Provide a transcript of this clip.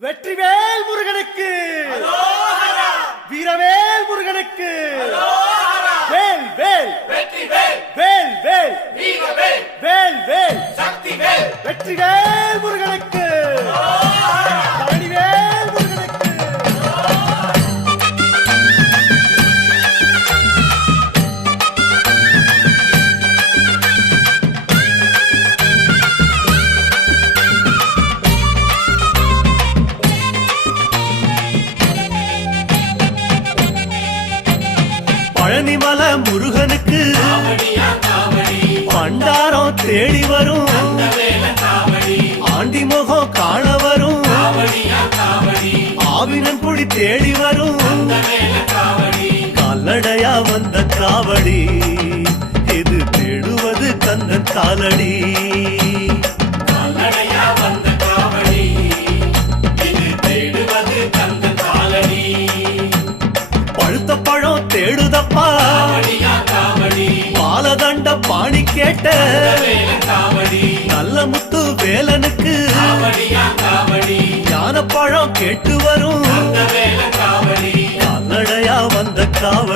வெற்றிவேல் முருகனுக்கு வீரவேல் முருகனுக்கு வேல் வேல் வெற்றிவேல் வேல் வேல் வீரவேல் வேல் வேல் சக்திவேல் வெற்றிவேல் முருகனுக்கு பழனிவேல் முருகனுக்கு பழனிமல முருகனுக்கு காவடியா காவடி பண்டாரம் தேடி வரும் வேல காவடி ஆண்டி முகம் காண வரும் காவடியா காவடி ஆவினன் குடி தேடி வரும் வேல காவடி கால்நடையா வந்த காவடி இது தேடுவது கந்தன் காலடி கால்நடையா வந்த காவடி இது தேடுவது கந்த காலடி பழுத்த பழம் தேடுதப்பா காவடியா காவடி பாலதண்ட பாணி கேட்ட வேல காவடி நல்ல முத்து வேலனுக்கு காவடியா காவடி ஞான பழம் கேட்டு வரும் வேல காவடி கால்நடையா வந்த காவடி